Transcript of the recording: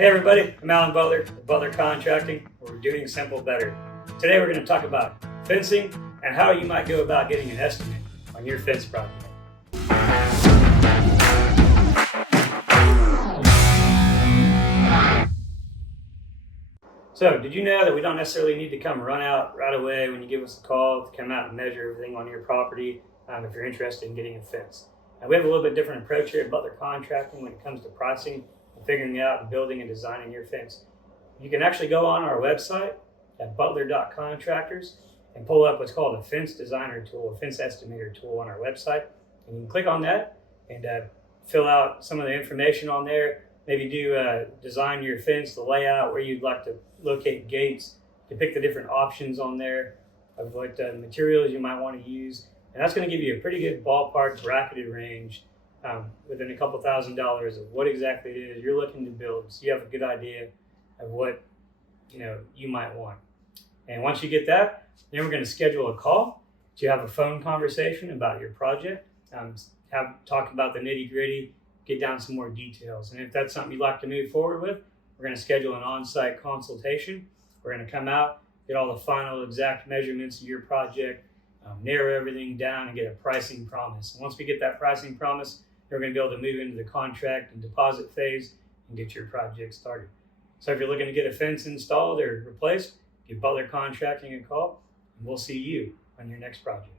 Hey everybody, I'm Alan Butler with Butler Contracting, where we're doing simple better. Today we're going to talk about fencing and how you might go about getting an estimate on your fence project. So, did you know that we don't necessarily need to come run out right away when you give us a call to come out and measure everything on your property if you're interested in getting a fence? Now, we have a little bit different approach here at Butler Contracting when it comes to pricing and figuring out and building and designing your fence. You can actually go on our website at butler.contractors and pull up what's called a fence designer tool, a fence estimator tool on our website. And you can click on that and fill out some of the information on there. Maybe do design your fence, the layout, where you'd like to locate gates. You can pick the different options on there of what materials you might want to use. And that's going to give you a pretty good ballpark bracketed range within a couple $1,000s of what exactly it is you're looking to build, so you have a good idea of what you might want. And once you get that, then we're going to schedule a call to have a phone conversation about your project, talk about the nitty-gritty, get down some more details. And if that's something you'd like to move forward with, we're going to schedule an on-site consultation. We're going to come out, get all the final exact measurements of your project, narrow everything down, and get a pricing promise. And once we get that pricing promise, we're going to be able to move into the contract and deposit phase and get your project started. So if you're looking to get a fence installed or replaced, give Butler Contracting a call, and we'll see you on your next project.